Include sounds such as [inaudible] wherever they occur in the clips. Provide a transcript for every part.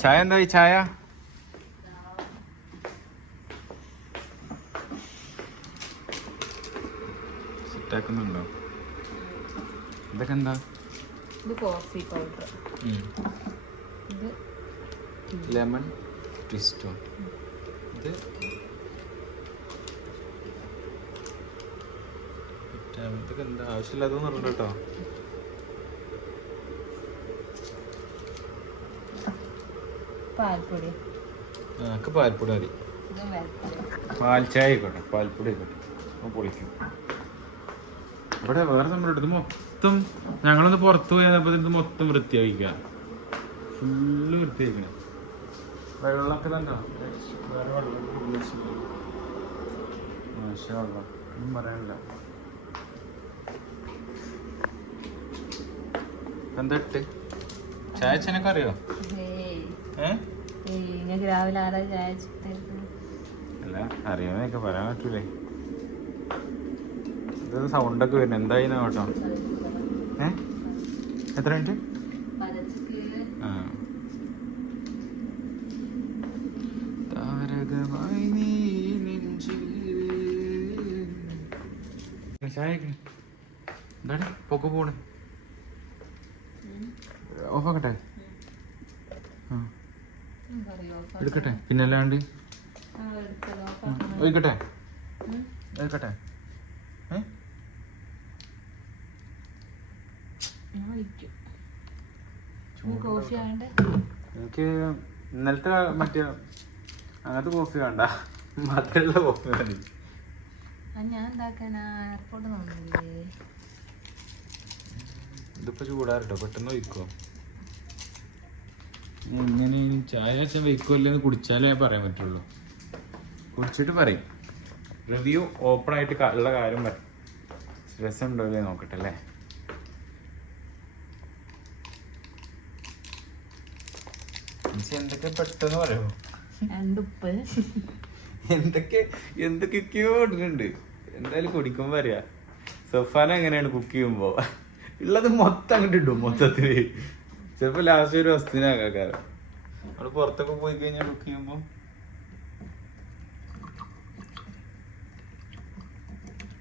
ചായ എന്താ ഈ ചായ? സെറ്റാക്കുന്നുണ്ടോ ഇതൊക്കെ എന്താ? ഇത് കോഫി പൗഡർ ഇത് ലെമൺ ട്വിസ്റ്റോ ഇത് ഇതൊക്കെ എന്താ? ആവശ്യമില്ലാത്തതെന്ന് പറഞ്ഞു കേട്ടോ. പാൽപ്പൊടി. എനിക്ക് പാൽപ്പൊടി മതി. പാൽച്ചായ ആയിക്കോട്ടെ പാൽപ്പൊടി ആയിക്കോട്ടെ. പൊളിക്കും. ഇവിടെ വേറെ സംഭവം ഇത് മൊത്തം ഞങ്ങളൊന്ന് പുറത്ത് പോയപ്പോൾ ഇത് മൊത്തം വൃത്തിയാക്കിക്കുക ഫുള്ള് വൃത്തിയാക്കണം വെള്ളമൊക്കെ തന്നെ വേറെ വെള്ളം. ഒന്നും പറയാനില്ല. എന്താ ഇട്ട്? ചായ അറിയോ? നിങ്ങൾക്ക് രാവിലെ ആരാ ചായ അല്ല അറിയാമെന്നൊക്കെ പറയാൻ പറ്റൂലേ. ഇത് സൗണ്ടൊക്കെ വരുന്നു. എന്തായി കേട്ടോ? ഏ? എത്ര മിനിറ്റ്? ആ. താരകമായി നീ ചായ എന്താണ്? പൊക്കെ പോണ്. ഓഫാക്കട്ടെ ആ. എടുക്കട്ടെ? പിന്നല്ലാണ്ട്? ഒഴിക്കട്ടെ? ആണ്ട് എനിക്ക് ഇന്നലത്തെ മറ്റേ അങ്ങനത്തെ കോഫി വേണ്ട. മധുരമുള്ള കോഫി വേണ്ടി. ഇതിപ്പോ ചൂടാറട്ടോ. പെട്ടെന്ന് ഒഴിക്കോ. ഇങ്ങനെ ചായ അച്ഛൻ വയ്ക്കുമല്ലെന്ന് കുടിച്ചാലേ പറയാൻ പറ്റുള്ളൂ. കുടിച്ചിട്ട് പറയും. റിവ്യൂ ഓപ്പൺ ആയിട്ട് ഉള്ള കാര്യം പറയും രസമുണ്ടോ അല്ലേ നോക്കട്ടെ അല്ലേ? എന്തൊക്കെ പെട്ടെന്ന് പറയുമോ രണ്ടുപ്പ് എന്തൊക്കെ എന്തൊക്കെയൊക്കെയോ ഇടുന്നുണ്ട്? എന്തായാലും കുടിക്കുമ്പോ അറിയാ സഫാന എങ്ങനെയാണ് കുക്ക് ചെയ്യുമ്പോ? ഉള്ളത് മൊത്തം അങ്ങോട്ട് ഇടും മൊത്തത്തിൽ. ചിലപ്പോ ലാസ്റ്റ് ഒരു വസ്തുവിനാക്കാരം നമ്മൾ പുറത്തൊക്കെ പോയി കഴിഞ്ഞാൽ കുക്ക് ചെയ്യുമ്പോ?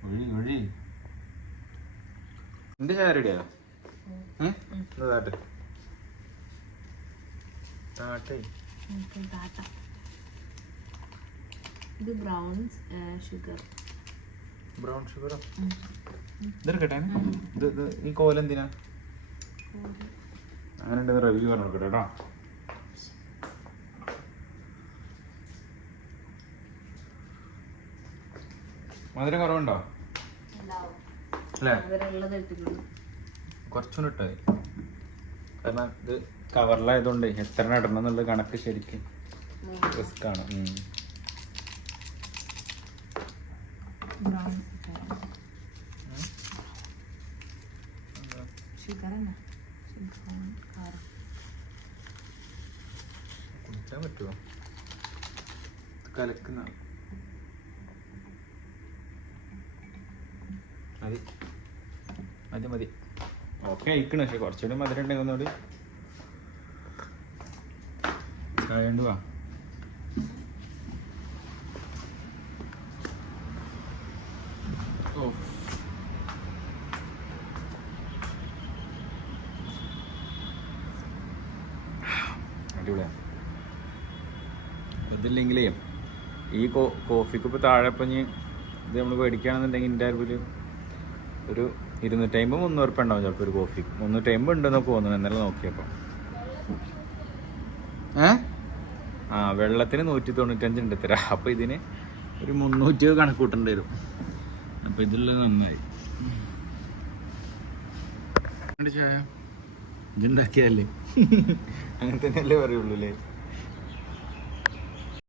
ഒഴി ഒഴി. എന്റെ ചായ റെഡിയാ താട്ടെ താട്ടെ നമുക്ക് താത്ത ഇത് ബ്രൗൺ ഷുഗർ ബ്രൗൺ ഷുഗറോ ഇതെടുക്കട്ടെ ഇത്? ഇത് ഈ കോലെന്തിനാ? അങ്ങനെ ഉണ്ടെന്ന് റിവ്യൂ പറഞ്ഞു കേട്ടോ. മധുരം കുറവുണ്ടോ? അല്ലേ? കുറച്ചുകൂടി ഇട്ടോ കാരണം ഇത് കവറിലായതുകൊണ്ട് എത്ര ഇടണം എന്നുള്ള കണക്ക് ശരിക്കും റിസ്ക് ആണ്. കുടിച്ചാൻ പറ്റുമോ കലക്കുന്ന മതി. മതി മതി. ഓക്കെ അയക്കണ പക്ഷെ കുറച്ചുകൂടി മധുരം ഉണ്ടെങ്കിൽ ഒന്നുകൂടി കഴിയണ്ട് വാ. ഇതില്ലെങ്കിലേ ഈ കോഫിക്ക് ഇപ്പോൾ താഴെ ഇപ്പം ഇത് നമ്മൾ മേടിക്കുകയാണെന്നുണ്ടെങ്കിൽ എന്റെ അറിവിൽ ഒരു ഇരുന്നൂറ്റമ്പത് മുന്നൂറ് ഉറുപ്പ ഉണ്ടാവും ചിലപ്പോൾ ഒരു കോഫി മുന്നൂറ്റമ്പത് ഉണ്ടെന്നൊക്കെ തോന്നുന്നു ഇന്നലെ നോക്കിയപ്പോൾ ഏ? ആ വെള്ളത്തിന് നൂറ്റി തൊണ്ണൂറ്റഞ്ച് ഉണ്ട് തരാം അപ്പോൾ ഇതിന് ഒരു മുന്നൂറ്റി കണക്ക് കൂട്ടേണ്ടി വരും. അപ്പോൾ ഇതിലുള്ളത് നന്നായി. ചായ. ഇതുണ്ടാക്കിയല്ലേ [laughs] അങ്ങനെ തന്നെയല്ലേ പറയുള്ളൂ അല്ലേ